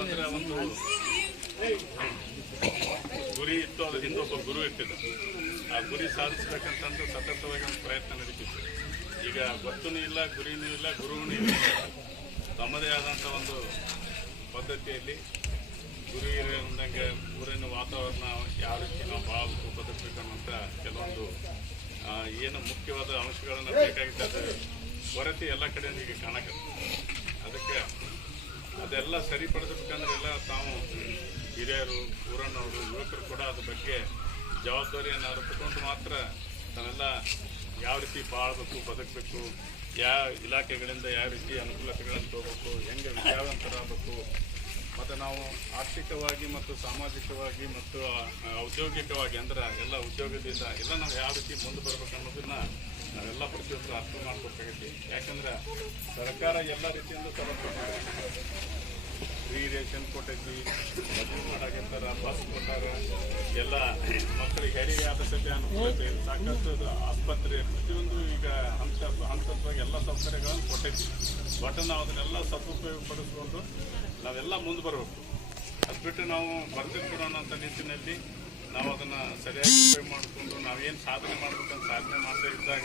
ಅಂದ್ರೆ ಒಂದು ಗುರಿ ಇತ್ತು ಅದು ಒಬ್ಬ ಗುರು ಇಟ್ಟಿದ್ದ. ಆ ಗುರಿ ಸಾಧಿಸ್ಬೇಕಂತಂದು ಸತತವಾಗಿ ಒಂದು ಪ್ರಯತ್ನ ನಡೀತಿತ್ತು. ಈಗ ಗೊತ್ತೂ ಇಲ್ಲ, ಗುರಿನೂ ಇಲ್ಲ, ಗುರುವೂ ಇಲ್ಲ. ತಮ್ಮದೇ ಆದಂಥ ಒಂದು ಪದ್ಧತಿಯಲ್ಲಿ ಗುರು ಹಿರಿಯರಂದಂಗೆ ಊರಿನ ವಾತಾವರಣ ಯಾವ ರೀತಿ ನಾವು ಭಾವ ಕೆಲವೊಂದು ಏನು ಮುಖ್ಯವಾದ ಅಂಶಗಳನ್ನು ಬೇಕಾಗಿದ್ದ ಕೊರತೆ ಎಲ್ಲ ಕಡೆಯಿಂದ ಈಗ ಕಾಣಕತ್ತೆ. ಅದಕ್ಕೆ ಅದೆಲ್ಲ ಸರಿಪಡಿಸಬೇಕಂದ್ರೆ ಎಲ್ಲ ತಾವು ಹಿರಿಯರು ಊರನ್ನವರು ಯುವಕರು ಕೂಡ ಅದ್ರ ಬಗ್ಗೆ ಜವಾಬ್ದಾರಿಯನ್ನು ಅರ್ಪಿಕೊಂಡು ಮಾತ್ರ ತಾವೆಲ್ಲ ಯಾವ ರೀತಿ ಬಾಳ್ಬೇಕು ಬದುಕಬೇಕು, ಯಾವ ಇಲಾಖೆಗಳಿಂದ ಯಾವ ರೀತಿ ಅನುಕೂಲತೆಗಳನ್ನು ತಗೋಬೇಕು, ಹೆಂಗೆ ವಿದ್ಯಾವಂತರಾಗಬೇಕು ಮತ್ತು ನಾವು ಆರ್ಥಿಕವಾಗಿ ಮತ್ತು ಸಾಮಾಜಿಕವಾಗಿ ಮತ್ತು ಔದ್ಯೋಗಿಕವಾಗಿ ಅಂದ್ರೆ ಎಲ್ಲ ಉದ್ಯೋಗದಿಂದ ಎಲ್ಲ ನಾವು ಯಾವ ರೀತಿ ಮುಂದೆ ಬರ್ಬೇಕು ಅನ್ನೋದನ್ನ ನಾವೆಲ್ಲ ಪ್ರತಿಯೊಬ್ಬರು ಅರ್ಥ ಮಾಡ್ಬೇಕಾಗೈತಿ. ಯಾಕಂದ್ರೆ ಸರ್ಕಾರ ಎಲ್ಲ ರೀತಿಯಿಂದ. ಫ್ರೀ ರೇಷನ್ ಕೊಟ್ಟೈತಿ, ಮದುವೆ ಮಾಡಾಗಿರ್ತಾರ ಬಸ್ ಕೊಟ್ಟಾರ, ಎಲ್ಲ ಮಕ್ಕಳಿಗೆ ಹೆರಿಗೆ ಆದ ಅನುಕೂಲತೆ. ಸಾಕಷ್ಟು ಆಸ್ಪತ್ರೆ, ಪ್ರತಿಯೊಂದು ಈಗ ಹಂತ ಹಂತವಾಗಿ ಎಲ್ಲ ಸೌಕರ್ಯಗಳನ್ನು ಕೊಟ್ಟೈತಿ. ಬಟ್ ನಾವು ಅದನ್ನೆಲ್ಲ ಸದುಪಯೋಗ ಪಡಿಸ್ಕೊಂಡು ನಾವೆಲ್ಲ ಮುಂದೆ ಬರಬೇಕು. ಅದು ಬಿಟ್ಟು ನಾವು ಬರ್ತಿರ್ಬಿಡೋಣ ಅಂತ ನಿಟ್ಟಿನಲ್ಲಿ ನಾವು ಅದನ್ನು ಸರಿಯಾಗಿ ಉಪಯೋಗ ಮಾಡಿಕೊಂಡು ನಾವೇನು ಸಾಧನೆ ಮಾಡ್ಬೇಕಂತ ಸಾಧನೆ ಮಾಡ್ತಾ ಇದ್ದಾಗ